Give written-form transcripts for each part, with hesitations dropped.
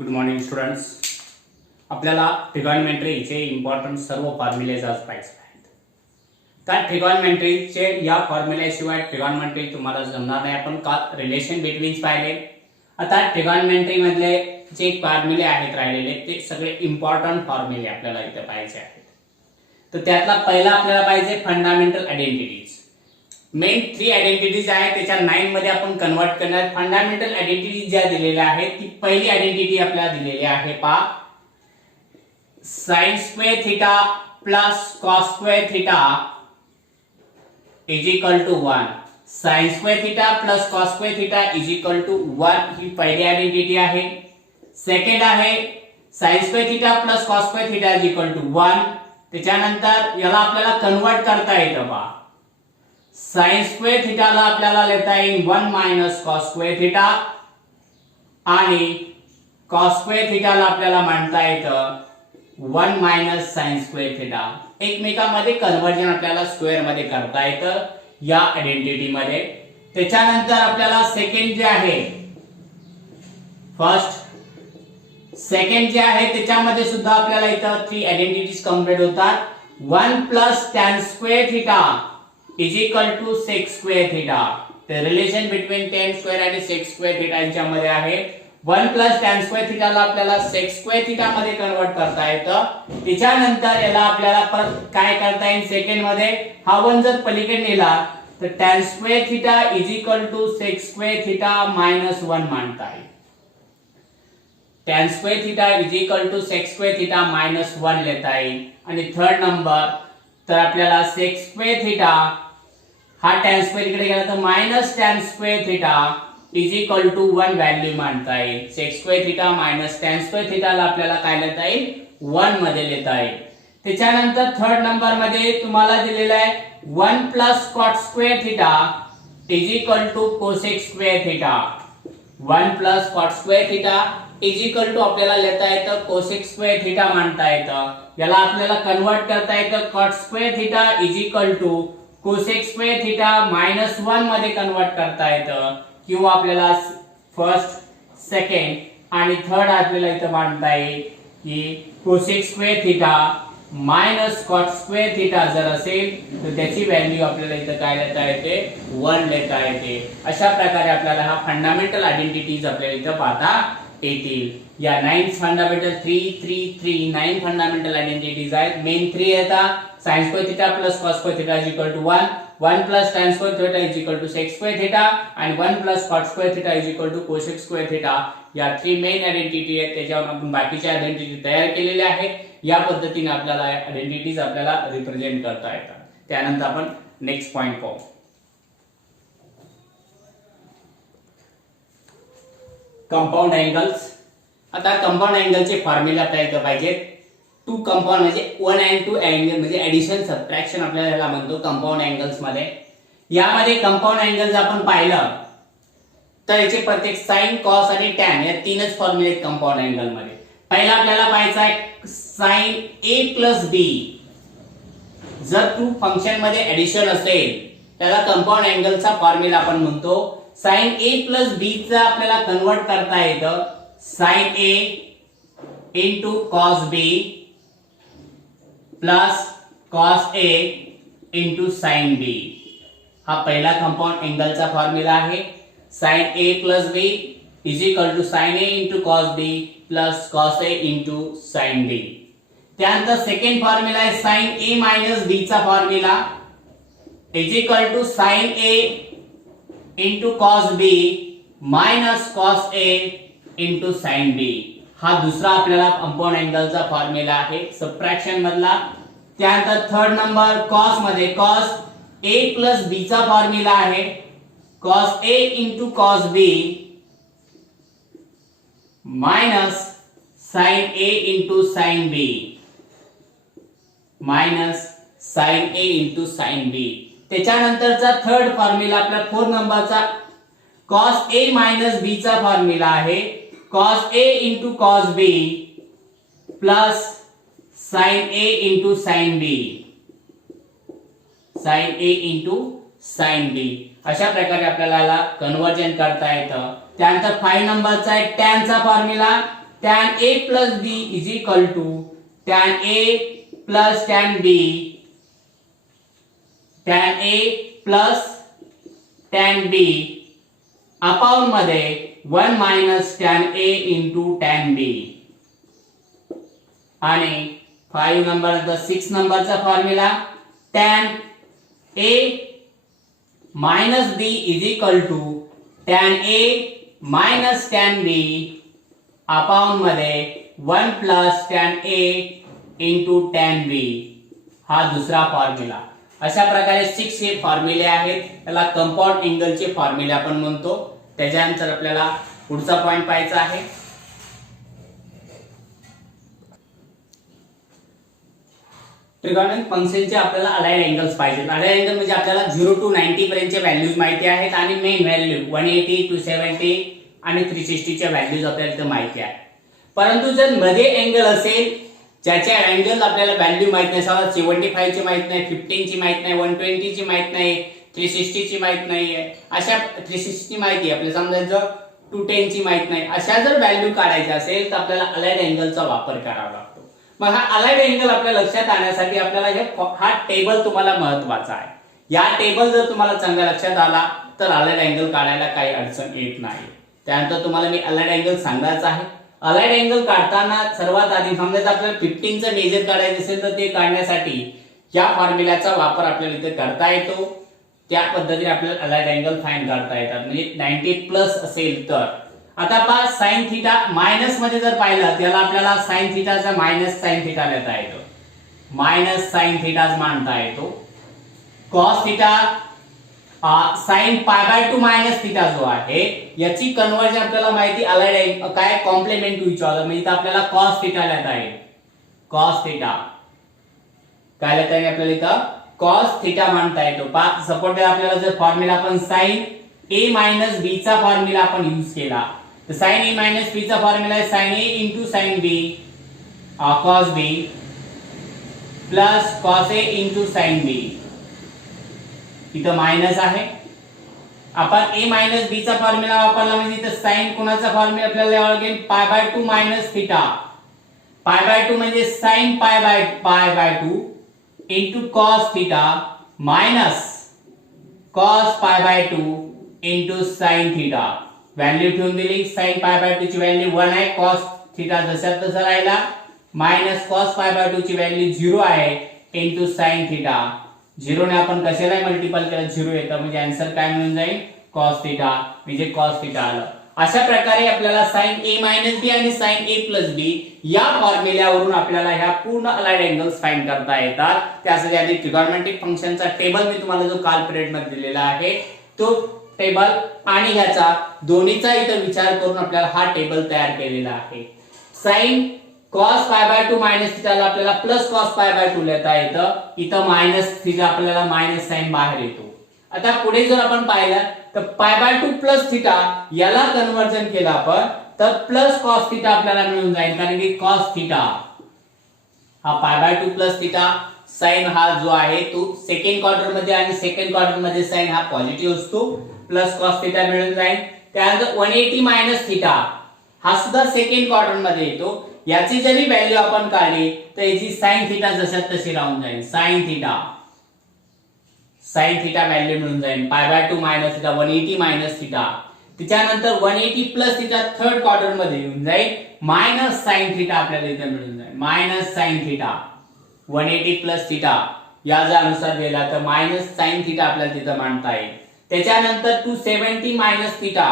Good morning students. आपल्याला ट्रिगॉनमेट्रीचे important सर्व formulas आज पाहायचे आहेत. त्या ट्रिगॉनमेट्रीचे या फॉर्म्युल्याशिवाय ट्रिगॉनमेट्री तुम्हाला जमणार नाही. आपण का रिलेशन बिटवीन्स पाहिले. आता ट्रिगॉनमेट्री मधले जे फॉर्म्युले आहेत राहिलेले ते सगळे इम्पॉर्टंट फॉर्म्युले आपल्याला इथे पाहायचे आहेत. तर त्यातला पहिला आपल्याला पाहिजे फंडामेंटल आयडेंटिटीज. मेन 3 आयडेंटिटीज आहेत, त्याच्या 9 मध्ये आपण कन्वर्ट करणार. फंडामेंटल आयडेंटिटीज ज्या दिलेल्या आहेत ती पहिली आयडेंटिटी आपल्याला दिलेली आहे पहा, sin square theta plus cos square theta is equal to 1. sin square theta plus cos square theta is equal to 1 ही पहिली आयडेंटिटी आहे. सेकंड आहे sin square theta plus cos square theta is equal to 1. त्याच्यानंतर याला आपल्याला convert करता येतं पहा, sin स्क्वेअर थीटाला आपल्याला लिहिता येईल 1 मायनस cos स्क्वेअर थीटा आणि cos स्क्वेअर थीटाला आपल्याला म्हणता येतं 1 मायनस sin स्क्वेअर थीटा. एकमेकांमध्ये कन्वर्जन आपल्याला स्क्वेअर मध्ये करता येतं या आयडेंटिटी मध्ये. त्याच्यानंतर आपल्याला सेकंड जे आहे, फर्स्ट सेकंड जे आहे त्याच्यामध्ये सुद्धा आपल्याला इथं 3 आयडेंटिटीज कंप्लीट होतात. 1 plus tan square theta is equal to sec square theta. The relation between tan square आणि sec square theta यांच्यामध्ये आहे. 1 plus tan square theta ला आपल्याला sec square theta मध्ये कन्वर्ट करता येतं. त्याच्यानंतर याला आपल्याला परत काय करता येईल, सेकंड मध्ये हा 1 जर पलीकडे नेला तर tan square theta is equal to sec square theta minus 1 मानता येईल. tan square theta is equal to sec square theta minus 1 लेता येईल. आणि थर्ड नंबर तर आपल्याला sec square theta हा tan स्क्वेअर इकडे गेला तर minus tan square theta is equal to 1 value मानता येईल. sec square theta minus tan square थीटाला आपल्याला काय लिहिता येईल, 1 मध्ये लिहिता येईल. त्याच्यानंतर थर्ड नंबर मध्ये तुम्हाला दिलेला आहे 1 plus cot square theta is equal to cosec square theta. 1 plus cot square theta is equal to आपल्याला लिहिता येतं cosec स्क्वेअर थीटा मानता येतं. याला आपल्याला कन्वर्ट करता येतं cot square theta is equal to cosec square theta minus 1 मध्ये कन्वर्ट करता येतं, किंवा आपल्याला फर्स्ट सेकंड आणि थर्ड आपल्याला इथं मांडता येईल की cosec square theta minus cot square theta जर असेल तर त्याची व्हॅल्यू आपल्याला इथं काय लिहिता येते, 1 लिहिता येते. अशा प्रकारे आपल्याला हा फंडामेंटल आयडेंटिटीज आपल्याला इथं पाहता येतील. या 9 फंडामेंटल 9 फंडामेंटल आयडेंटिटीज आहेत. मेन 3 येतात, sin square theta plus cos square theta is equal to 1, 1 plus tan square theta is equal to sec square theta आणि 1 plus cot square theta is equal to cosec square theta. या 3 main identity आहेत, त्याच्यावर आपण बाकीच्या identity तयार केलेल्या आहेत. या पद्धतीने आपल्याला आयडेंटिटीज आपल्याला रिप्रेझेंट करता येतात. त्यानंतर आपण नेक्स्ट पॉइंट पाहू. Compound angles. आता कंपाऊंड अँगलचे फॉर्म्युला आपल्याला इथं पाहिजेत. 2 कंपाऊंड म्हणजे 1 and 2 अँगल म्हणजे ऍडिशन सबट्रॅक्शन आपल्याला याला म्हणतो कंपाऊंड अँगल्स मध्ये. यामध्ये कंपाऊंड अँगल्स आपण पाहिलं तर याचे प्रत्येक साइन, कॉस आणि टॅन या 3च फॉर्म्युले आहेत कंपाऊंड अँगल मध्ये. पहिला आपल्याला पाहायचा आहे sin a प्लस b. जर 2 फंक्शन मध्ये ऍडिशन असेल त्याला कंपाऊंड अँगलचा फॉर्म्युला आपण म्हणतो. sin a प्लस b चा आपल्याला कन्वर्ट करता येतं sin a into cos b plus cos a into sin b. हा पहिला कंपाऊंड अँगलचा फॉर्म्युला आहे. sin a plus b is equal to sin a into cos b plus cos a into sin b. त्यानंतर second formula आहे sin a minus b चा formula is equal to sin a into cos b minus cos a into sin b. हा दुसरा आपल्याला compound अँगलचा formula आहे subtraction मधला. त्यानंतर थर्ड नंबर कॉस मध्ये cos a प्लस b चा फॉर्म्युला आहे cos a into cos b minus sin a into sin b minus sin a into sin b. त्याच्यानंतरचा थर्ड फॉर्म्युला आपला 4 नंबरचा cos a मायनस b चा formula आहे cos a into cos b plus sin a into sin b, sin a into sin b. अशा प्रकारे आपल्याला conversion करता येतं. त्यानंतर 5 नंबरचा आहे tan चा formula tan A plus B is equal to tan A plus tan B, tan A plus tan B upon मध्ये 1 minus tan A into tan B. आणि 5 नंबर नंतर 6 नंबरचा formula tan A minus B is equal to tan A minus tan B upon मध्ये 1 plus tan A into tan B. हा दुसरा formula. अशा प्रकारे 6 हे फॉर्म्युले आहेत. त्याला कंपाऊंड अँगलचे फॉर्म्युले आपण म्हणतो. त्याच्यानंतर आपल्याला पुढचा पॉइंट पाहायचा आहे. ट्रिगोनोमेट्रिक फंक्शनचे आपल्याला अलाइड अँगल्स पाहिजेत. अलाइड अँगल म्हणजे आपल्याला 0 to 90 पर्यंतचे व्हॅल्यूज माहिती आहेत आणि मेन व्हॅल्यू 180 270 आणि 360 च्या व्हॅल्यूज आपल्याला इथे माहिती आहे. परंतु जर मध्ये अँगल असेल ज्याच्या अँगल आपल्याला व्हॅल्यू माहित नाही, समजा 75 ची माहित नाही, 15 ची माहित नाही, 120 ची माहित नाही, 360 ची माहित नाहीये, अशा 360 ची माहिती आपल्याला समजायचं 210 ची माहित नाही, अशा जर व्हॅल्यू काढायच्या असेल तर आपल्याला अलाइड अँगलचा वापर करावा लागतो. मग हा अलाइड अँगल आपल्या लक्षात आणण्यासाठी आपल्याला हा टेबल तुम्हाला महत्वाचा आहे. या टेबल जर तुम्हाला चांगल्या लक्षात आला तर अलाइड अँगल काढायला काही अडचण येत नाही. त्यानंतर तुम्हाला मी अलाइड अँगल सांगायचं आहे. अलाइड अँगल काढताना सर्वात आधी समजायचं आपल्याला 15 चं मेजर काढायचं असेल तर ते काढण्यासाठी या फॉर्म्युल्याचा वापर आपल्याला इथे करता येतो. त्या पद्धतीने आपल्याला अलाइड अँगल फाइंड करता येतात. म्हणजे 90 प्लस असेल तर आता पहा sin थीटा मायनस मध्ये जर पाहिलं त्याला आपल्याला sin थीटाचा मायनस sin थीटा लिहिता येतो, मायनस sin थीटाच मांडता येतो. cos थीटा sin पाय बाय 2 मायनस थीटा जो आहे याची कन्वर्जन आपल्याला माहिती अलाइड काय कॉम्प्लिमेंट टू इच अदर, म्हणजे आपल्याला cos थीटा लिहिता येईल. cos थीटा काय लिहिता येईल आपल्याला इथं cos थीटा मांडता येतो. पहा सपोर्ट आपल्याला जर फॉर्म्युला आपण sin a मायनस b चा फॉर्म्युला आपण यूज केला तर sin a मायनस b चा फॉर्म्युला आहे sin a into sin b cos b plus cos a into sin b. इथं मायनस आहे. आपण a मायनस b चा फॉर्म्युला वापरला म्हणजे इथं sin कोणाचा फॉर्म्युला आपल्याला लिहावा लागेल पाय बाय 2 मायनस थीटा. पाय बाय 2 म्हणजे sin पाय by 2 into cos theta minus cos pi by 2 into sin theta. Value ठेवून दिली. sin पाय बाय 2 ची व्हॅल्यू 1 आहे, cos थीटा जसा तसा राहिला, मायनस cos पाय बाय 2 ची व्हॅल्यू 0 आहे into sin थीटा. 0 ने आपण कशाला मल्टिपल केलं 0 येतं म्हणजे आन्सर काय मिळून जाईल cos थीटा, म्हणजे cos थीटा आलं. अशा प्रकारे आपल्याला sin a मायनस b आणि sin a प्लस b या फॉर्म्युल्यावरून आपल्याला ह्या पूर्ण अलाइड अँगल्स फाइंड करता येतात. त्यासाठी आधी ट्रिगोनोमेट्रिक फंक्शनचा टेबल मी तुम्हाला जो काल पिरियड मध्ये दिलेला आहे तो टेबल आणि ह्याचा दोन्हीचा इथं विचार करून आपल्याला हा टेबल तयार केलेला आहे. sin cos pi by 2 minus थीटाला आपल्याला प्लस cos पाय बाय 2 लिहिता येतं. इथं मायनस थीटा आपल्याला मायनस sin बाहेर येतो. आता पुढे जर आपण पाहिलं तर पाय बाय 2 प्लस थीटा याला कन्वर्जन केलं आपण तर प्लस cos थीटा आपल्याला मिळून जाईल, कारण की cos थीटा हा पाय बाय 2 प्लस थीटा, sin हा जो आहे तो सेकंड क्वार्टर मध्ये आणि सेकंड क्वार्टर मध्ये sin हा पॉझिटिव्ह असतो, प्लस cos थीटा मिळून जाईल. त्यानंतर 180 मायनस थीटा हा सुद्धा सेकंड क्वार्टर मध्ये येतो. याची जरी व्हॅल्यू आपण काढली तर याची sin थीटा जशात तशी राहून जाईल. sin थीटा व्हॅल्यू मिळून जाईल पाय by 2 minus theta 180 minus theta. त्याच्यानंतर 180 प्लस थीटा थर्ड क्वार्टर मध्ये येऊन जाईल, मायनस sin थीटा आपल्याला इथे मिळून जाईल, minus sin theta 180 plus theta या जर अनुसार गेला तर मायनस sin थीटा आपल्याला तिथे मांडता येईल. त्याच्यानंतर 270 मायनस थीटा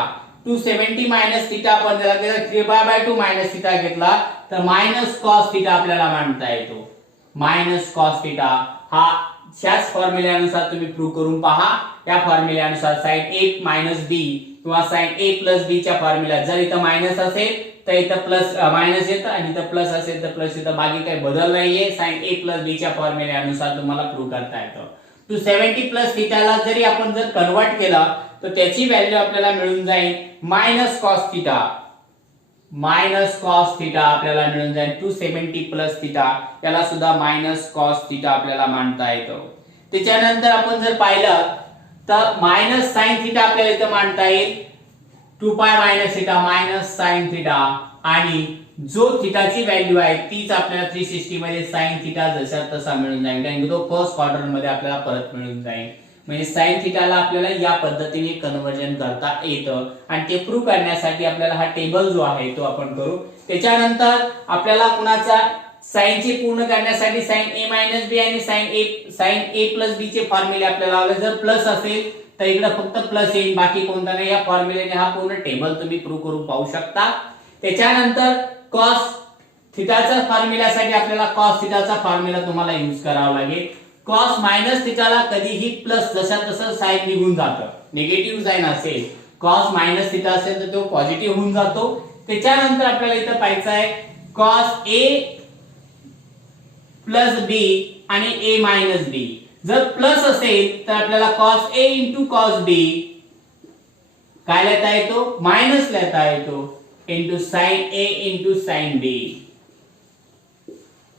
270 मायनस थीटा आपण त्याला केला 3 पाय बाय 2 मायनस थीटा घेतला तर मायनस cos थीटा आपल्याला मांडता येतो. मायनस cos थीटा हा ह्याच फॉर्म्युल्यानुसार तुम्ही प्रूव्ह करून पहा. या फॉर्म्युल्यानुसार sin a मायनस b किंवा sin a प्लस b च्या फॉर्म्युला जर इथं मायनस असेल तर इथं प्लस मायनस येतं आणि इथं प्लस असेल तर प्लस येतं, बाकी काही बदल नाहीये. sin a प्लस b च्या फॉर्म्युल्यानुसार तुम्हाला प्रूव्ह करता येतं. 270 प्लस थीटाला जरी आपण जर कन्वर्ट केलं तर त्याची व्हॅल्यू आपल्याला मिळून जाईल minus cos theta, minus cos theta आपल्याला मिळून जाईल. 270 प्लस थीटा याला सुद्धा मायनस cos थीटा आपल्याला मांडता येतो. त्याच्यानंतर आपण जर पाहिलं तर मायनस sin थीटा आपल्याला इथं मांडता येईल. 2 pi minus theta minus sin theta आणि जो थिटाची व्हॅल्यू आहे तीच आपल्याला 360 मध्ये साइन थिटा जसा तसा मिळून जाईल, कारण की तो फर्स्ट क्वार्टर मध्ये आपल्याला परत मिळून जाईल. म्हणजे साइन थिटाला आपल्याला या पद्धतीने कन्वर्जन करता येतं आणि ते प्रूव्ह करण्यासाठी आपल्याला हा टेबल जो आहे तो आपण करू. त्याच्यानंतर आपल्याला कुणाचा साइनचे पूर्ण करण्यासाठी साइन ए मायनस बी आणि साइन ए प्लस बी चे फॉर्म्युले आपल्याला लावले. जर प्लस असेल तर इकडे फक्त प्लस येईल, बाकी कोणता नाही. या फॉर्म्युलेने हा पूर्ण टेबल तुम्ही प्रूव्ह करून पाहू शकता. त्याच्यानंतर कॉस थिटाचा फॉर्म्युल्यासाठी आपल्याला कॉस थिटाचा फॉर्म्युला तुम्हाला यूज करावा लागेल. कॉस मायनस थिटाला कधीही प्लस जसा तसं साइन निघून जातं, निगेटिव्ह साइन असेल. कॉस मायनस थिटा असेल तर तो पॉझिटिव्ह होऊन जातो. त्याच्यानंतर आपल्याला इथं पाहायचं आहे कॉस ए प्लस बी आणि ए मायनस बी. जर प्लस असेल तर आपल्याला कॉस ए इंटू कॉस बी काय लिहिता येतो, मायनस लिहिता येतो, इंटू साइन ए इंटू साइन बी.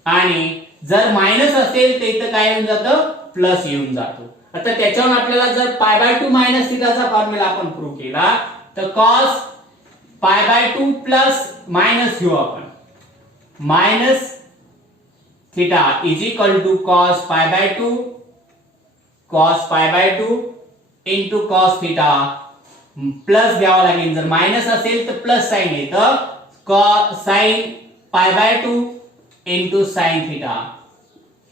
आणि जर मायनस असेल तर इथं काय येऊन जातं, प्लस येऊन जातो. आता त्याच्यावर आपल्याला जर पाय बाय 2 मायनस थिटाचा फॉर्म्युला आपण प्रूव्ह केला तर cos pi by 2 plus minus घेऊ आपण, minus theta is equal to cos pi by 2 into cos theta plus घ्यावं लागेल. जर मायनस असेल तर प्लस साइन येतं, cos sine pi by 2 into sine theta.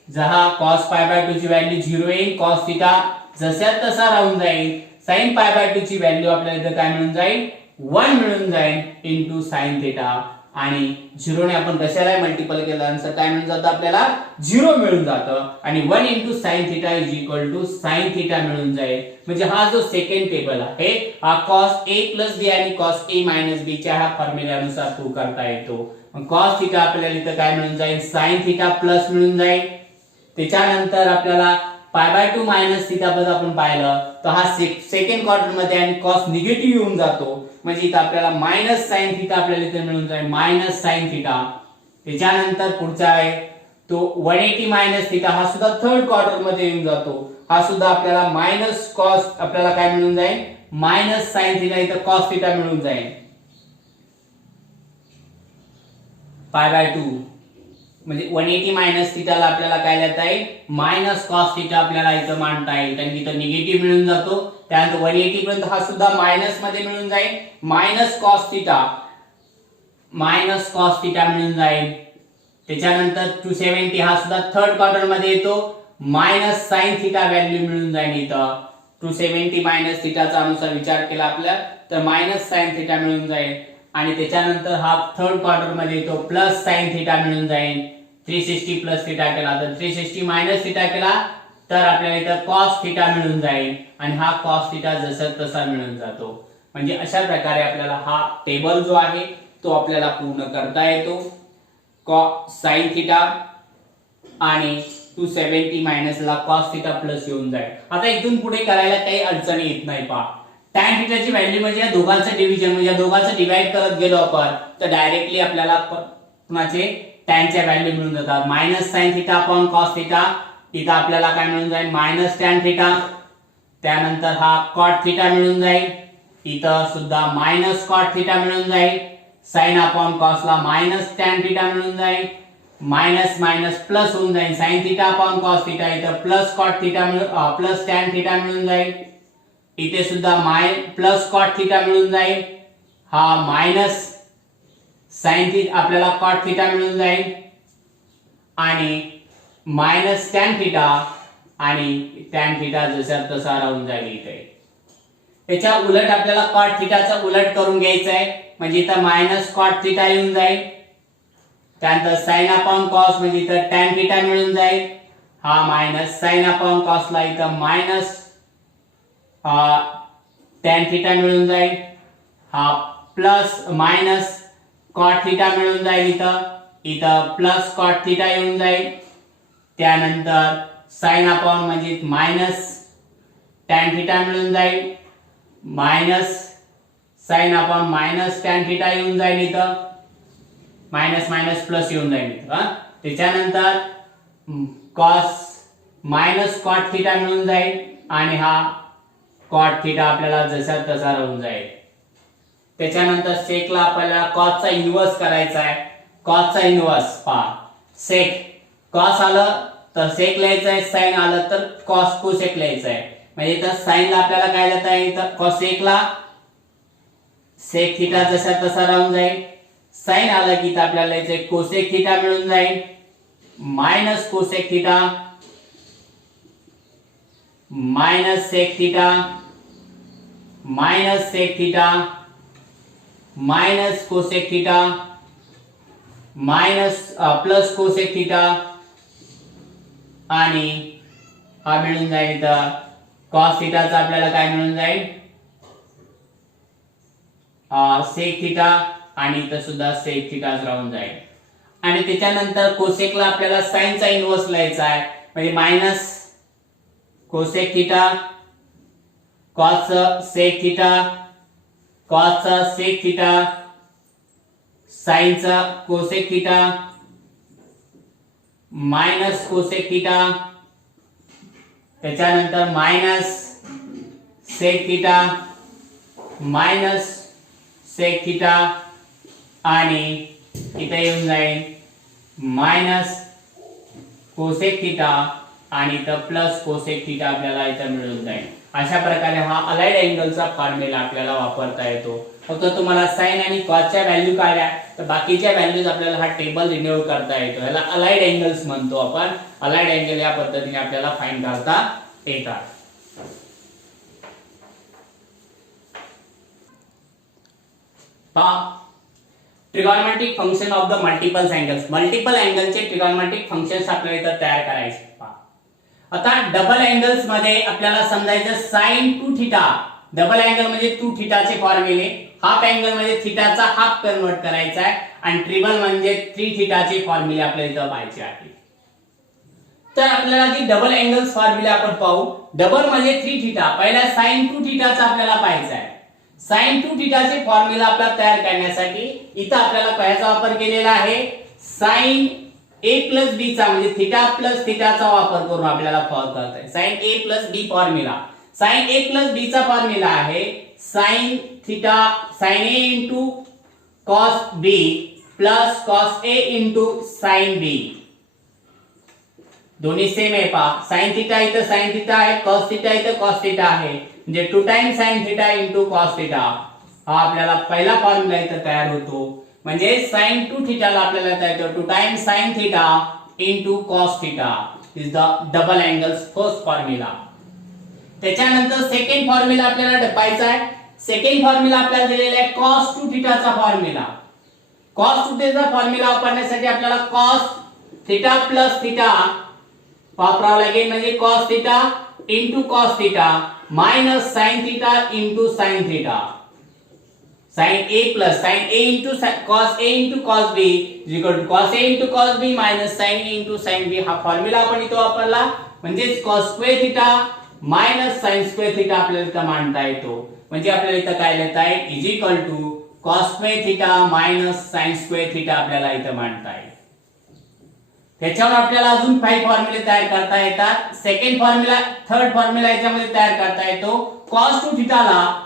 जहा कॉस पाय बाय 2 ची व्हॅल्यू 0 येईल, कॉस थिटा जसा तसा राहून जाईल. साइन पाय बाय 2 ची व्हॅल्यू आपल्याला इथं काय मिळून जाईल, 1 मिळून जाईल इंटू साइन थिटा. आणि 0 ने आपण कशाला मल्टिपल केल्यानंतर काय मिळून जातं, आपल्याला 0 मिळून जातं. आणि 1 into sine theta is equal to sine theta मिळून जाईल. म्हणजे हा जो सेकंड टेबल आहे हा कॉस ए प्लस बी आणि कॉस ए मायनस बी च्या ह्या फॉर्म्युल्यानुसार प्रूव्ह करता येतो. कॉस थिटा आपल्याला इथं काय मिळून जाईल, साइन थिटा प्लस मिळून जाईल. त्याच्यानंतर आपल्याला पाय बाय 2 मायनस थिटा बद्दल आपण पाहिलं तर हा सेकंड क्वार्टर मध्ये आणि कॉस निगेटिव्ह येऊन जातो. म्हणजे इथं आपल्याला मायनस साइन थिटा आपल्याला इथे मिळून जाईल, मायनस साइन थिटा. त्याच्यानंतर पुढचा आहे तो 180 मायनस थिटा, हा सुद्धा थर्ड क्वार्टर मध्ये येऊन जातो. हा सुद्धा आपल्याला मायनस कॉस आपल्याला काय मिळून जाईल, मायनस साइन थिटा, इथं कॉस थिटा मिळून जाईल पाय बाय 2. म्हणजे 180 मायनस थिटाला आपल्याला काय लिहिता येईल, मायनस कॉस थिटा आपल्याला इथं मांडता येईल, कारण की इथं निगेटिव्ह मिळून जातो. त्यानंतर 180 पर्यंत हा सुद्धा मायनस मध्ये मिळून जाईल, मायनस कॉस थिटा मिळून जाईल. त्याच्यानंतर 270 हा सुद्धा थर्ड क्वार्टर मध्ये येतो, मायनस साइन थिटा व्हॅल्यू मिळून जाईल. इथं 270 मायनस थिटाचा अनुसार विचार केला आपल्या तर मायनस साइन थिटा मिळून जाईल. आणि त्याच्यानंतर हा थर्ड क्वार्टर मध्ये येतो, प्लस साइन थिटा मिळून जाईल. 360 प्लस थिटा केला तर 360 मायनस थिटा केला तर आपल्याला इथं कॉस थिटा मिळून जाईल. आणि हा कॉस थिटा जसा तसा मिळून जातो. म्हणजे अशा प्रकारे आपल्याला हा टेबल जो आहे तो आपल्याला पूर्ण करता येतो. साइन थिटा आणि 270 मायनस ला कॉस थिटा प्लस येऊन जाईल. आता इथून पुढे करायला काही अडचणी येत नाही. पहा tan थिटाची व्हॅल्यू म्हणजे या दोघांचं डिव्हिजन, म्हणजे या दोघांचं डिवाइड करत गेलो आपण तर डायरेक्टली आपल्याला कुणाचे tan च्या व्हॅल्यू मिळून जातात. Minus sign theta upon cos theta, इथं आपल्याला काय मिळून जाईल, मायनस tan थिटा. त्यानंतर हा कॉट थिटा मिळून जाईल, इथं सुद्धा मायनस कॉट थिटा मिळून जाईल. साइन अपॉन कॉस ला मायनस tan थिटा मिळून जाईल, मायनस मायनस प्लस होऊन जाईल. Sine theta upon cos theta, इथं plus cot theta plus tan theta मिळून जाईल. इथे सुद्धा प्लस कॉट थिटा मिळून जाईल. हा मायनस साइन थिटा आपल्याला कॉट थिटा मिळून जाईल आणि मायनस tan थिटा आणि tan थिटा जसा तसा राहून जाईल इथे. त्याच्या उलट आपल्याला कॉट थिटाचा उलट करून घ्यायचा आहे, म्हणजे इथं मायनस कॉट थिटा येऊन जाईल. त्यानंतर साइन अपॉन कॉस म्हणजे इथं tan थिटा मिळून जाईल. हा मायनस साइन अपॉन कॉस ला इथं मायनस tan थिटा मिळून जाईल. हा प्लस मायनस कॉट थिटा मिळून जाईल. इथं प्लस कॉट थिटा येऊन जाईल. त्यानंतर साइन अपॉन म्हणजे मायनस tan थिटा मिळून जाईल, minus sine upon minus tan theta येऊन जाईल. इथं मायनस मायनस प्लस येऊन जाईल इथं. त्याच्यानंतर कॉस मायनस कॉट थिटा मिळून जाईल आणि हा कॉट थिटा आपल्याला जसा तसा राहून जाईल. त्याच्यानंतर सेकला आपल्याला कॉसचा इन्व्हर्स करायचा आहे. कॉसचा इन्व्हर्स पहा, सेक कॉस आलं तर सेक लिहायचं आहे, साइन आलं तर कॉस कोसेक लिहायचं आहे. म्हणजे इथं साइनला आपल्याला काय लिहिता येईल, इथं कॉसेकला सेक थिटा जसा तसा राहून जाईल. साइन आलं की इथं आपल्याला लिहायचं कोसेक थिटा मिळून जाईल, minus cosec theta minus sec theta minus sec theta minus cosec theta minus plus cosec theta आणि हा मिळून जाईल इथं कॉस थिटाचा आपल्याला काय मिळून जाईल, सेक थिटा आणि इथं सुद्धा सेक थिटाच राहून जाईल. आणि त्याच्यानंतर कोसेकला आपल्याला साइनचा इन्व्हर्स लिहायचा आहे. म्हणजे minus cosec theta cosec theta कॉसचा सेक थिटा साइनचा cosec theta minus cosec theta त्याच्यानंतर minus sec theta minus sec theta आणि इथे येऊन जाईल मायनस कोसेक थिटा आणि इथं प्लस कोसेक थिटा आपल्याला इथं मिळून जाईल. अशा प्रकारे हा अलाइड अँगलचा फॉर्म्युला आपल्याला वापरता येतो. फक्त तुम्हाला साइन आणि कॉसच्या व्हॅल्यू काढल्या तर बाकीच्या व्हॅल्यूज आपल्याला हा टेबल रिन्यू करता येतो. याला अलाइड अँगल्स म्हणतो आपण. अलाइड अँगल या पद्धतीने आपल्याला फाइंड करता येतात. Trigonometric function of the multiple angles. Multiple अँगलचे ट्रिगोनोमेट्रिक फंक्शन्स आपल्याला इथं तयार करायचे. आता डबल अँगल्स मध्ये आपल्याला समजायचं साइन 2 थीटा. डबल अँगल म्हणजे 2 थीटाचे फॉर्म्युले. हाफ अँगल म्हणजे थीटाचा हाफ कन्वर्ट करायचा आहे आणि ट्रिपल म्हणजे 3 थीटाचे फॉर्म्युले आपल्याला इथं पाहायचे आहेत. तर आपल्याला ती डबल अँगल्स फॉर्म्युले आपण पाहू. डबल म्हणजे 3 थीटा. पहिला साइन 2 थीटाचा आपल्याला पाहायचा आहे. साइन 2 थीटाचे फॉर्म्युला आपल्याला तयार करण्यासाठी इथं आपल्याला कशाचा वापर केलेला आहे, साइन a प्लस b चा म्हणजे थीटा प्लस थीटाचा वापर करून आपल्याला फॉर्म करता आहे. Sine a plus b formula. Sine a plus b चा फॉर्म्युला आहे sine theta sine a into cos b plus cos a into sine b. दोन्ही सेम आहे पहा. साइन थीटा इथं साइन थीटा आहे, कॉस थीटा इथं कॉस थीटा आहे. म्हणजे 2 times sine theta into cos theta हा आपल्याला पहिला फॉर्म्युला इथं तयार होतो. म्हणजे साइन 2 थीटाला आपल्याला तयार होतो 2 times sine theta into cos theta is the double angles first formula. त्याच्यानंतर सेकंड फॉर्म्युला आपल्याला डपायचा आहे. सेकंड फॉर्म्युला आपल्याला दिलेला आहे कॉस 2 थीटाचा फॉर्म्युला. कॉस 2 थीटाचा फॉर्म्युला वापरण्यासाठी आपल्याला कॉस थीटा प्लस थीटा वापरावा लागेल. म्हणजे cos theta into cos theta minus sine theta into sine theta. Sine a plus sine a into cos a into cos b is equal to cos a into cos b minus sine a into sine b. हा formula आपण इथं वापरला. म्हणजे cos square theta minus sine square theta आपल्याला इथं मांडता येतो. म्हणजे आपल्याला इथं काय लिहिता येईल, is equal to cos square theta minus sine square theta आपल्याला इथं मांडता येईल. त्याच्यावर आपल्याला अजून 5 फॉर्म्युले तयार करता येतात. सेकंड फॉर्म्युला थर्ड फॉर्म्युला याच्यामध्ये तयार करता येतो. कॉस 2 थीटाला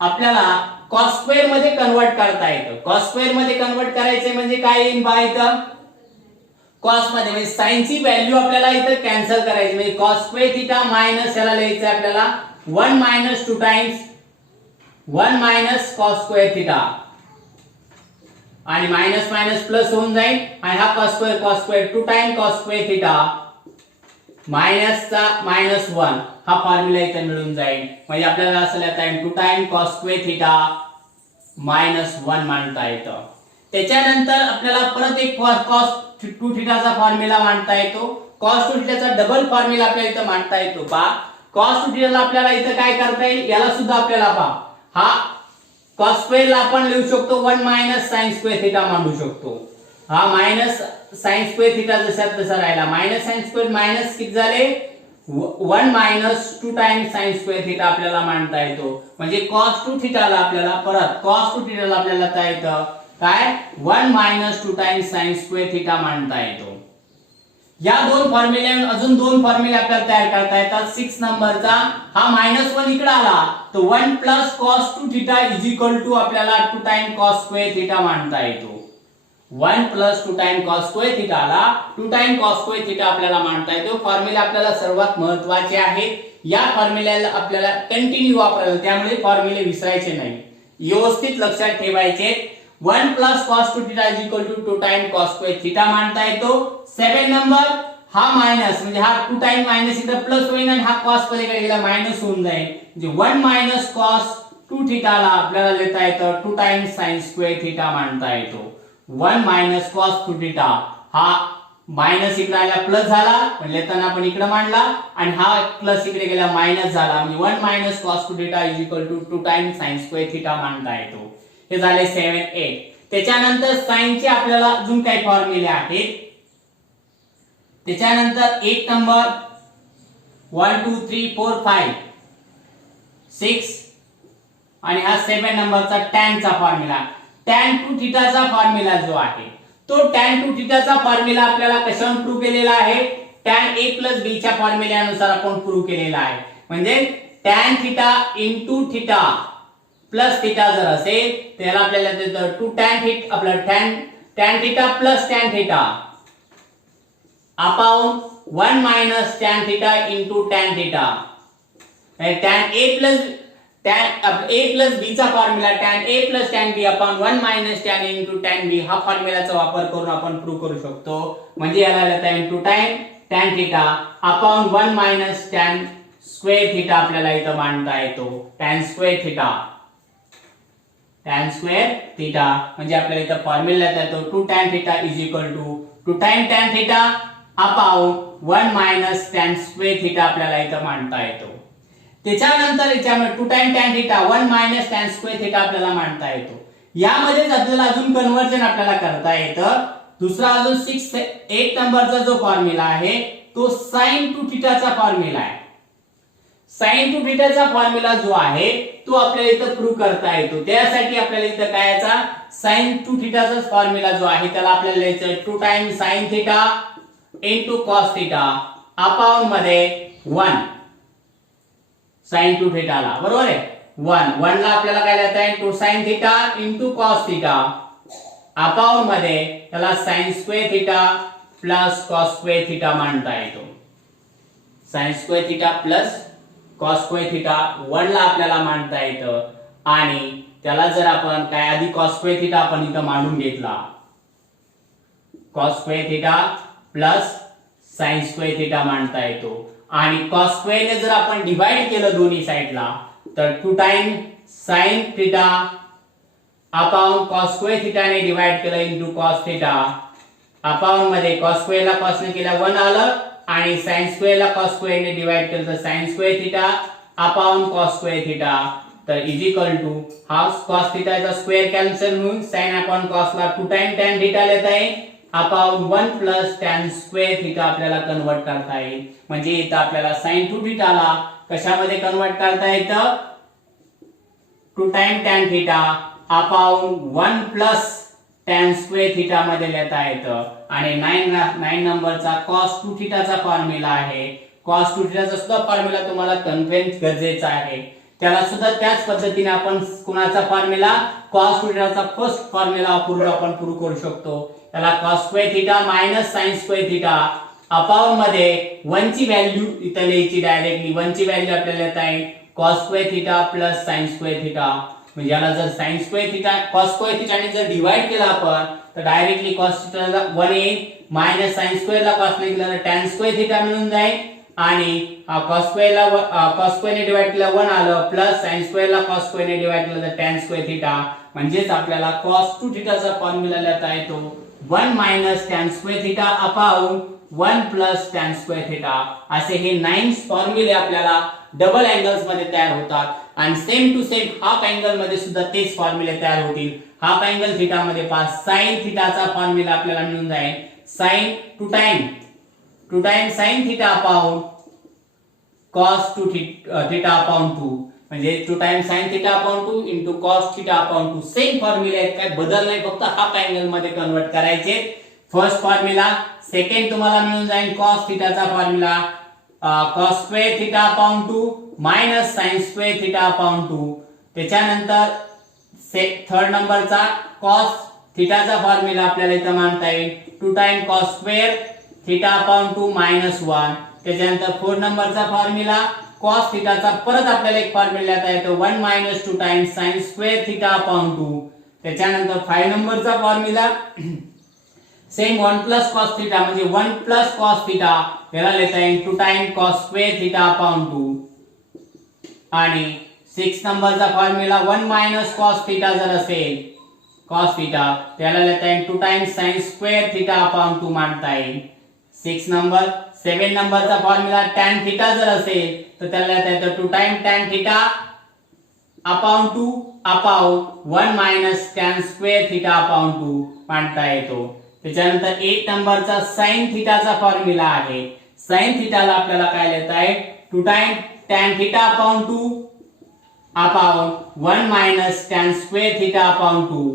आपल्याला कॉस स्क्वेअर मध्ये कन्वर्ट करता येतं. कॉस स्क्वेअर मध्ये कन्वर्ट करायचे म्हणजे काय येईल बा, इथं कॉस मध्ये म्हणजे साइन ची व्हॅल्यू आपल्याला इथं कॅन्सल करायची. म्हणजे कॉस स्क्वेअर थीटा मायनस याला लिहायचं आपल्याला 1 minus 2 times 1 minus cos square theta आणि मायनस मायनस प्लस होऊन जाईल आणि हा cos square 2 time cos square theta minus चा मायनस 1 हा फॉर्म्युला इथे मिळून जाईल. म्हणजे आपल्याला असं लिहिता येईल 2 time cos square theta minus 1 मांडता येतं. त्याच्यानंतर आपल्याला परत एक कॉस 2 थीटाचा फॉर्म्युला मांडता येतो. कॉस 2 थीटाचा डबल फॉर्म्युला आपल्याला इथं मांडता येतो. पहा कॉस 2 थीटाला आपल्याला इथं काय करता येईल, याला सुद्धा आपल्याला पहा हा कॉस स्क्वेअर ला आपण लिहू शकतो 1 मायनस साइन स्क्वेअर थीटा मांडू शकतो. हा मायनस साइन स्क्वेअर थीटा जसा तसा राहिला. मायनस साइन स्क्वेअर मायनस किती झाले 1 minus 2 times sign square theta आपल्याला मांडता येतो. म्हणजे कॉस 2 थीटाला आपल्याला परत कॉस 2 थीटाला आपल्याला काय येतं काय 1 minus 2 times sign square theta मांडता येतो. या दोन फॉर्म्युले अजून दोन फॉर्म्युले आपल्याला तयार करता येतात. 6 नंबरचा हा -1 इकडे आला तर 1 plus cos 2 theta is equal to आपल्याला 2 टाइम कॉस स्क्वेअर थिटा मांडता येतो. 1 प्लस 2 टाइम कॉस स्क्वेअर थिटाला 2 टाइम कॉस स्क्वेअर थिटा आपल्याला मांडता येतो. फॉर्म्युला आपल्याला सर्वात महत्त्वाचे आहेत. या फॉर्म्युल्याला आपल्याला कंटिन्यू वापरायला, त्यामुळे फॉर्म्युले विसरायचे नाही, व्यवस्थित लक्षात ठेवायचे. 1 plus cos 2 theta is equal to 2 time cos square theta मांडता येतो. 7 नंबर हा मायनस म्हणजे हा 2 टाइम मायनस इकडे प्लस होईल आणि हा कॉस पलीकडे गेला मायनस होऊन जाईल. म्हणजे 1 मायनस कॉस 2 थिटाला आपल्याला लिहिता येतं 2 टाइम साइन स्क्वेअर थिटा मांडता येतो. 1 मायनस कॉस 2 थिटा हा मायनस इकडे आला प्लस झाला म्हणजे लिहिताना आपण इकडे मांडला आणि हा प्लस इकडे गेला मायनस झाला म्हणजे 1 minus cos 2 theta is equal to 2 time sine square theta मांडता येतो. हे झाले 7 8. त्याच्यानंतर साइनचे आपल्याला अजून काही फॉर्म्युले आहेत. त्याच्यानंतर 8 नंबर 1 2 3 4 5 6 आणि हा 7 नंबरचा tan चा फॉर्म्युला. tan 2 थिटाचा फॉर्म्युला जो आहे तो tan 2 थिटाचा फॉर्म्युला आपल्याला कशावरून प्रूव्ह केलेला आहे? tan a प्लस b च्या फॉर्म्युल्यानुसार आपण प्रूव्ह केलेला आहे. म्हणजे tan theta into theta plus theta जर असेल त्याला आपल्याला देतं 2 tan थिटा आपला tan theta plus tan theta upon 1 minus tan theta into tan theta. tan a plus b चा formula tan a plus tan b upon 1 minus tan a into tan b हा फॉर्म्युलाचा वापर करून आपण prove करू शकतो. म्हणजे याला लिहिता येईल 2 time tan theta upon 1 minus tan square theta आपल्याला इथं मांडता येतो. tan स्क्वेअर थिटा म्हणजे आपल्याला इथं फॉर्म्युला लिहिता येतो 2 tan theta is equal to 2 time tan theta upon 1 minus tan square theta आपल्याला इथं मांडता येतो. त्याच्यानंतर याच्यामध्ये 2 time tan theta 1 minus tan square theta आपल्याला मांडता येतो. यामध्येच आपल्याला अजून कन्वर्जन आपल्याला करता येतं. दुसरा अजून 8 नंबरचा जो फॉर्म्युला आहे तो sin 2 थिटाचा फॉर्म्युला आहे. sin 2 थिटाचा फॉर्म्युला जो आहे तो आपल्याला इथं प्रूव्ह करता येतो. त्यासाठी आपल्याला इथं काय याचा sin 2 थिटाचा फॉर्म्युला जो आहे त्याला आपल्याला लिहायचं 2 time sin theta into cos theta upon मध्ये 1 sin 2 थिटाला बरोबर आहे 1 ला आपल्याला काय लिहिता येईल 2 sin theta into cos theta upon मध्ये त्याला sin square theta plus cos square theta मांडता येतो. sin square theta plus cos square theta 1 ला आपल्याला मांडता येतं आणि त्याला जर आपण काय आधी cos स्क्वेअर थिटा आपण इथं मांडून घेतला cos square theta plus sin square theta मांडता येतो आणि cos स्क्वेअर ने जर आपण डिवाइड केलं दोन्ही साइडला तर 2 time sin theta upon cos square theta ने डिवाइड केलं इनटू cos थिटा अपॉन मध्ये cos स्क्वेअर ला cos ने केला 1 आलं आणि sin स्क्वेअर ला cos स्क्वेअर ने डिवाइड केलं तर sin square theta upon cos square theta तर is equal to half cos थिटाचा स्क्वेअर कॅन्सल होऊन sin अपॉन cos ला 2 टाइम tan थिटा लिहिता येईल upon 1 plus tan square theta आपल्याला कन्वर्ट करता येईल. म्हणजे इथं आपल्याला sin 2 थिटाला कशामध्ये कन्वर्ट करता येतं 2 time tan theta upon 1 plus tan square theta मध्ये लिहिता येतं. आणि 9 नंबरचा cos 2 थिटाचा फॉर्म्युला आहे. cos 2 थिटाचा सुद्धा फॉर्म्युला तुम्हाला कन्फर्म गरजेचा आहे. त्याला सुद्धा त्याच पद्धतीने आपण कुणाचा फॉर्म्युला cos 2 थिटाचा फर्स्ट फॉर्म्युला वापरून आपण प्रूव्ह करू शकतो. त्याला cos square theta minus sin square theta upon मध्ये 1 ची व्हॅल्यू इथं लिहायची डायरेक्टली 1 ची व्हॅल्यू आपल्याला येत आहे cos square theta plus sin square theta. म्हणजे याला जर sin square theta cos square थिटाने जर डिवाइड केला आपण तर डायरेक्टली cos थिटाला 1 येईल मायनस sin स्क्वेअर ला cos ने केलं तर tan स्क्वेअर थिटा मिळून जाईल आणि cos स्क्वेअर ला cos स्क्वेअर ने डिवाइड केलं 1 आलं प्लस sin स्क्वेअर ला cos स्क्वेअर ने डिवाइड केलं तर tan स्क्वेअर थिटा. म्हणजेच आपल्याला cos 2 थिटाचा फॉर्म्युला लिहिता येतो 1 minus tan square theta upon 1 plus tan square theta. असे हे 9 फॉर्म्युले आपल्याला डबल अँगल्स मध्ये तयार होतात आणि same to same half angle मध्ये सुद्धा तेच फॉर्म्युले तयार होतील. हाफ अँगल थिटा मध्ये sin थिटाचा फॉर्म्युला आपल्याला मिळून जाईल sin 2 time sin theta upon cos 2 theta upon 2 म्हणजे 2 time sin theta upon 2 into cos theta upon 2 same फॉर्म्युले आहेत काय बदल नाही फक्त हाफ अँगल मध्ये कन्वर्ट करायचे. First formula. सेकंड तुम्हाला मिळून जाईल कॉस थिटाचा formula, cos square theta upon 2 minus sine square theta upon 2. त्याच्यानंतर थर्ड नंबरचा कॉस थिटाचा फॉर्म्युला आपल्याला इथं मांडता येईल 2 time cos square theta upon 2 minus 1. त्याच्यानंतर 4 नंबरचा फॉर्म्युला कॉस थिटाचा परत आपल्याला एक फॉर्म्युला देता येतो 1 minus 2 time sine square theta upon 2. त्याच्यानंतर 5 नंबरचा formula same 1 plus cos theta म्हणजे 1 प्लस कॉस थिटा याला लिहिता येईल 2 time cos square theta upon 2. आणि 6 नंबरचा फॉर्म्युला 1 मायनस कॉस थिटा जर असेल कॉस थिटा त्याला लिहिता येईल 2 time sine square theta upon 2 मांडता येईल 6 नंबर. 7 नंबरचा फॉर्म्युला tan थिटा जर असेल तर त्याला लिहिता येतं 2 time tan theta upon 2 upon 1 minus tan square theta upon 2 मांडता येतो. त्याच्यानंतर 8 नंबरचा साइन थिटाचा फॉर्म्युला आहे. साइन थिटाला आपल्याला काय लिहिता येईल 2 time tan theta upon 2 upon 1 minus tan square theta upon 2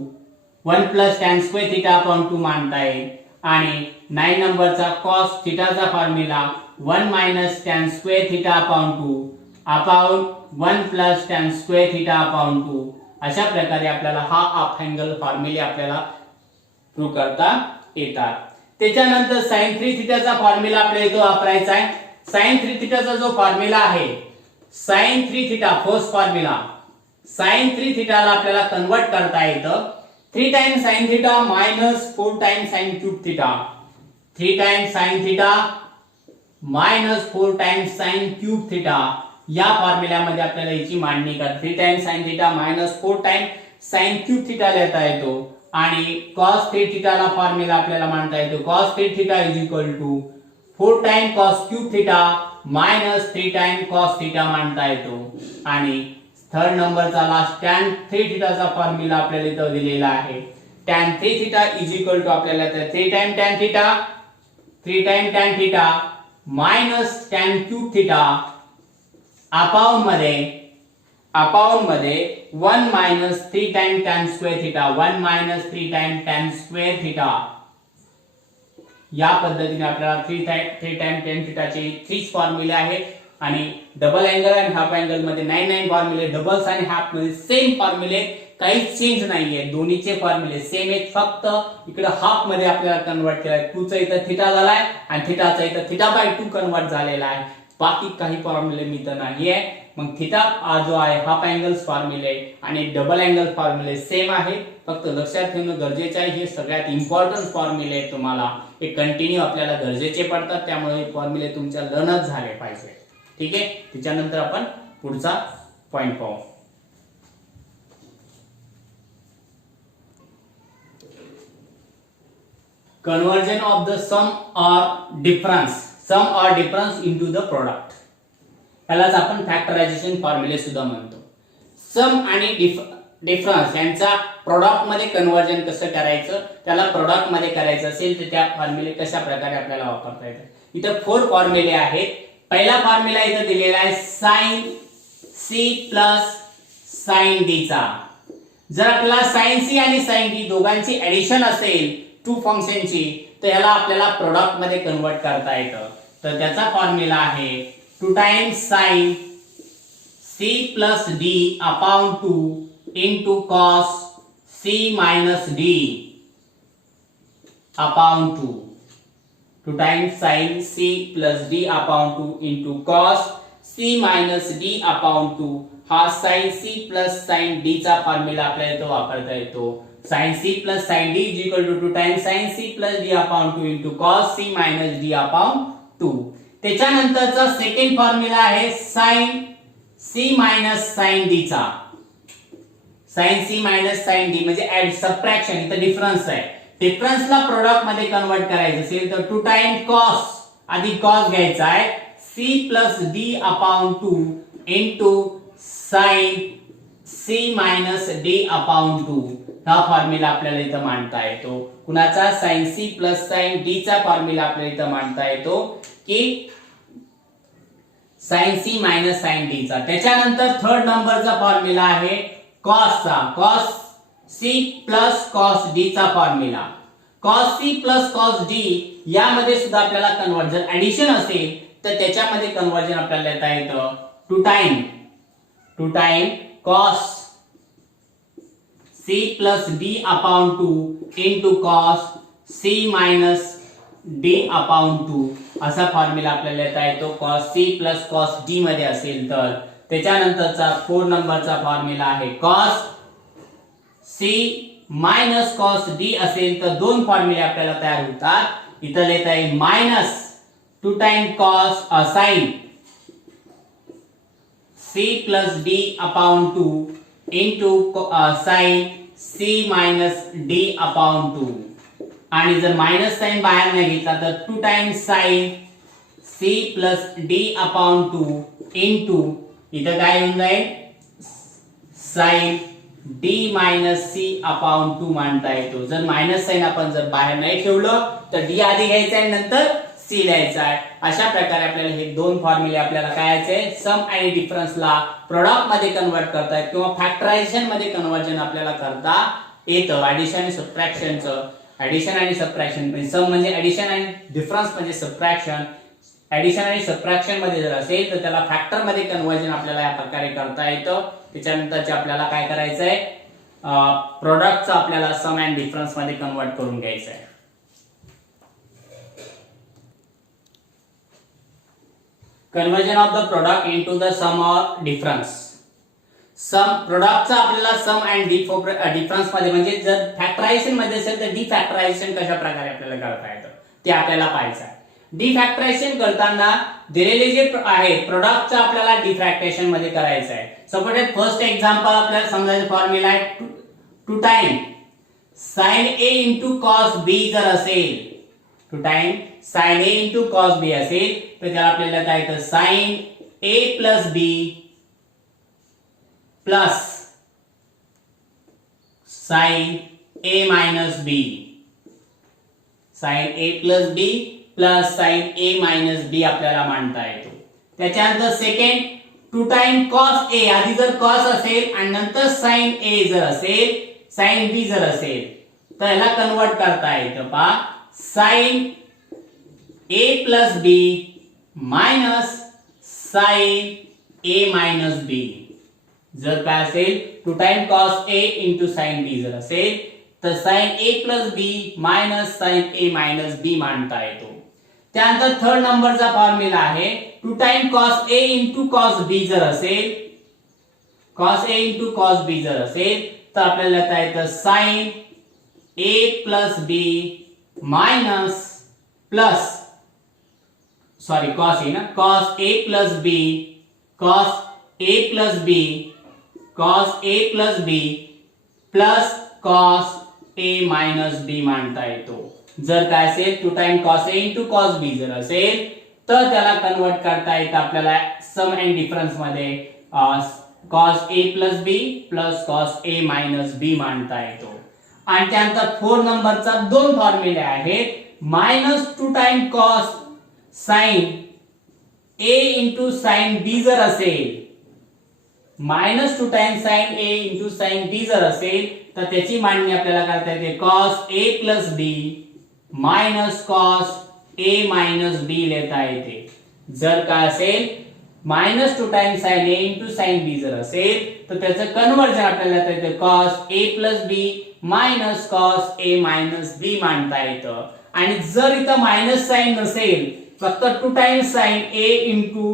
1 plus tan square theta upon 2 मांडता येईल. आणि 9 नंबरचा कॉस थिटाचा formula 1 minus tan square theta upon 2 upon 1 plus tan square theta upon 2. अशा प्रकारे आपल्याला हा हाफ अँगल फॉर्म्युले आपल्याला प्रूव्ह करता येतात. त्याच्यानंतर sin 3 थिटाचा फॉर्म्युला आपल्याला इथे वापरायचा आहे. sin 3 थिटाचा जो फॉर्म्युला आहे sin 3 theta first formula sin 3 थिटाला आपल्याला कन्वर्ट करता येतं 3 times sin theta minus 4 times sin cube theta. 3 times sin theta minus 4 times sin cube theta या फॉर्म्युल्यामध्ये आपल्याला याची मांडणी कर 3 times sin theta minus 4 times sin cube theta लिहिता येतो. आणि cos 3 थिटाला फॉर्म्युला आपल्याला मांडता येतो cos 3 theta is equal to 4 time cos cube theta minus 3 time cos theta मांडता येतो. आणि थर्ड नंबरचा लास्ट tan 3 थिटाचा फॉर्म्युला आपल्याला इथं दिलेला आहे tan 3 theta is equal to आपल्याला 3 time tan theta 3 time tan theta minus tan cube theta upon मध्ये 1 minus 3 time tan square theta 1 minus 3 time tan square theta. या पद्धतीने आपल्याला 3 टाइम tan थिटाचे 3 फॉर्म्युले आहेत. आणि डबल अँगल आणि हाफ अँगल मध्ये 9 फॉर्म्युले doubles आणि हाफ मध्ये सेम फॉर्म्युले काहीच चेंज नाहीये दोन्हीचे फॉर्म्युले सेम आहेत. फक्त इकडे हाफ मध्ये आपल्याला कन्वर्ट केलाय 2 चा इथं थिटा झालाय आणि थिटाचा इथं थिटा बाय 2 कन्वर्ट झालेला आहे. बाकी काही फॉर्म्युले मी तर नाहीये. मग थिटा जो आहे हाफ अँगल्स फॉर्म्युले आणि डबल अँगल फॉर्म्युले सेम आहे. फक्त लक्षात ठेवणं गरजेचं आहे हे सगळ्यात इम्पॉर्टंट फॉर्म्युले आहेत तुम्हाला हे कंटिन्यू आपल्याला गरजेचे पडतात. त्यामुळे हे फॉर्म्युले तुमच्या लर्नच झाले पाहिजे. ठीक आहे. त्याच्यानंतर आपण पुढचा पॉइंट पाहू. कन्वर्जन ऑफ द सम और डिफरन्स इनटू द प्रोडक्ट. यालाच आपण फॅक्टरायझेशन फॉर्म्युले सुद्धा म्हणतो. सम आणि डिफरन्स यांचा प्रोडक्ट मध्ये कन्वर्जन कसं करायचं त्याला प्रोडक्ट मध्ये करायचं असेल तर त्या फॉर्म्युले कशा प्रकारे आपल्याला वापरता येतात. इथं 4 फॉर्म्युले आहेत. पहिला फॉर्म्युला इथं दिलेला आहे sin c plus sin d चा. जर आपल्याला sin c आणि sin d दोघांची ऍडिशन असेल 2 फंक्शनची तर याला आपल्याला प्रोडक्ट मध्ये कन्वर्ट करता येतं. तर त्याचा फॉर्म्युला आहे 2 times sin c plus d upon 2 into cos c minus d upon 2. 2 times sin c plus d upon 2 into cos c minus d upon 2. हा sin c plus sin d चा formula आपल्याला इथे वापरता येतो. sin c plus sin d is equal to 2 times sin c plus d upon 2 into cos c minus d upon 2. त्याच्यानंतरचा second formula आहे sin c minus sin d चा. sin c minus sin d म्हणजे add subtraction इथं difference आहे. डिफरन्सला product मध्ये convert करायचं असेल तर 2 टाइम cos आधी cos घ्यायचा आहे c plus d upon 2 into sin c minus d upon 2. हा फॉर्म्युला आपल्याला इथं मांडता येतो. कुणाचा sin c plus sin d चा फॉर्म्युला आपल्याला इथं मांडता येतो की sin c minus sin d चा. त्याच्यानंतर थर्ड नंबरचा फॉर्म्युला आहे cos चा. cos c plus cos d चा formula. cos c plus cos d यामध्ये सुद्धा आपल्याला कन्वर्ट, जर ऍडिशन असेल तर त्याच्यामध्ये कन्वर्जन आपल्याला लेता येतं two time cos c plus d upon 2 into cos c minus d upon 2 असा फॉर्म्युला आपल्याला लेता येतो cos c plus cos d मध्ये असेल तर. त्याच्यानंतरचा 4 नंबरचा फॉर्म्युला आहे cos c minus cos d असेल तर दोन फॉर्म्युले आपल्याला तयार होतात. इथं लिहिता येईल minus 2 time cos sin c plus d upon 2 into sin c minus d upon 2. आणि जर मायनस साइन बाहेर नाही घेतला तर 2 time sin c plus d upon 2 into इथं काय होऊन जाईल sin d minus c upon 2 मांडता येतो. जर मायनस साइन आपण जर बाहेर नाही ठेवलं तर d आधी घ्यायचा आहे नंतर c लिहायचा आहे. अशा प्रकारे आपल्याला हे दोन फॉर्म्युले आपल्याला काय यायचे सम आणि डिफरन्सला प्रोडक्ट मध्ये कन्वर्ट करता येत किंवा फॅक्टरायझेशन मध्ये कन्वर्जन आपल्याला करता येतं. ऍडिशन आणि सबट्रॅक्शनचं, ऍडिशन आणि सबट्रॅक्शन म्हणजे सम म्हणजे ऍडिशन आणि डिफरन्स म्हणजे सबट्रॅक्शन. ऍडिशन आणि सबट्रॅक्शन मध्ये जर असेल तर त्याला फॅक्टर मध्ये कन्वर्जन आपल्याला या प्रकारे करता येतं. त्याच्यानंतरचे आपल्याला काय करायचंय प्रोडक्टचं आपल्याला सम अँड डिफरन्स मध्ये कन्वर्ट करून घ्यायचं आहे. Conversion of the product into the sum or difference. Sum प्रोडक्टचा आपल्याला सम अँड डिफरन्स मध्ये म्हणजे जर फॅक्टरायझेशन मध्ये असेल तर डिफॅक्टरायझेशन कशा प्रकारे आपल्याला करता येतं ते आपल्याला पाहायचं आहे. डिफॅक्टरायझेशन करताना दिलेले जे आहे प्रोडक्टचं आपल्याला डिफॅक्टरेशन मध्ये करायचं आहे. सपोज फर्स्ट एक्झाम्पल आपल्याला समजायचं फॉर्म्युला आहे 2 time sin a into cos b जर असेल 2 time sin a into cos b असेल तर त्याला आपल्याला काय येतं sin a plus b plus sin a minus b, sin a plus b plus sin a minus b आपल्याला मांडता येतो. त्याच्यानंतर सेकंड 2 टाइम cos a, आधी जर cos असेल आणि नंतर sin a जर असेल sin b जर असेल तर याला कन्वर्ट करता येतं पहा sin a plus b minus sin a minus b. जर काय असेल 2 time cos a into sin b जर असेल तर sin a plus b minus sin a minus b मांडता येतो. त्यानंतर थर्ड नंबरचा फॉर्म्युला आहे 2 time cos a into cos b जर असेल cos a into cos b जर असेल तर आपल्याला लिहिता येतं sin a plus b minus plus sorry cos a ना cos a plus b cos a plus b cos a plus b plus cos a minus b मांडता येतो. जर काय असेल 2 time cos a into cos b जर असेल तर त्याला कन्वर्ट करता येतं आपल्याला सम अँड डिफरन्स मध्ये cos a plus b plus cos a minus b मांडता येतो. आणि त्यानंतर 4 नंबरचा दोन फॉर्म्युले आहेत minus 2 time cos sin a into sin b जर असेल minus 2 time sin a into sin b जर असेल तर त्याची मांडणी आपल्याला करता येते cos a plus b minus cos a minus b लेता येते. जर काय असेल minus 2 time sin a into sin b जर असेल तर त्याचं कन्वर्जन आपल्याला लेता येते cos a plus b minus cos a minus b मांडता येतं. आणि जर इथं मायनस साइन नसेल फक्त 2 time sin a into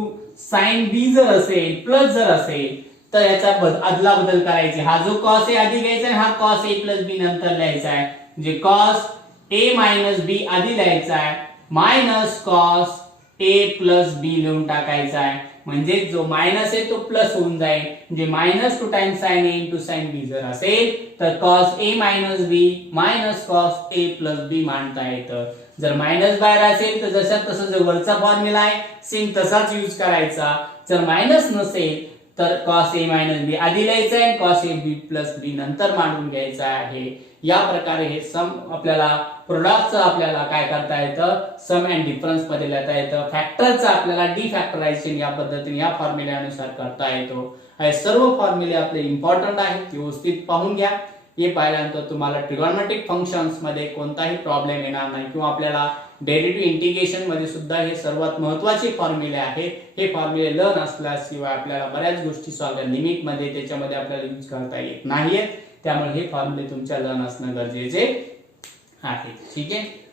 sin b जर असेल प्लस जर असेल तर याचा अदला बदल करायची. हा जो cos a आधी घ्यायचा आहे हा cos a plus b नंतर लिहायचा आहे. म्हणजे cos a minus b आधी लिहायचा आहे minus cos a plus b लिहून टाकायचा आहे. म्हणजे जो मायनस आहे तो प्लस होऊन जाईल. म्हणजे minus 2 time sin a into sin b जर असेल तर cos a minus b minus cos a plus b मांडता येतं. जर मायनस बाहेर असेल तर जसा तसा जो वरचा फॉर्म्युला आहे सेम तसाच यूज करायचा. जर मायनस नसेल तर cos a minus b आधी लिहायचं आहे cos a b plus b नंतर मांडून घ्यायचा आहे. या प्रकारे हे सम आपल्याला प्रोडक्टचं आपल्याला काय करता येतं सम अँड डिफरन्स मध्ये लिहिता येतं. फॅक्टरचं आपल्याला डिफॅक्टरायझेशन या पद्धतीने या फॉर्म्युल्यानुसार करता येतो. हे सर्व फॉर्म्युले आपले इम्पॉर्टंट आहेत व्यवस्थित पाहून घ्या. हे पाहिल्यानंतर तुम्हाला ट्रिगोनॉमेट्रिक फंक्शन्स मध्ये कोणताही प्रॉब्लेम येणार नाही किंवा आपल्याला डेरिव्हेटिव्ह इंटिग्रेशन मध्ये सुद्धा हे सर्वात महत्त्वाचे फॉर्म्युले आहेत. हे फॉर्म्युले लर्न असल्याशिवाय आपल्याला बऱ्याच गोष्टी सॉल्व्ह लिमिट मध्ये त्याच्यामध्ये आपल्याला यूज करता येत नाहीत. त्यामुळे हे फॉर्म्युले तुमच्या लर्न असणं गरजेचे आहे. ठीक आहे.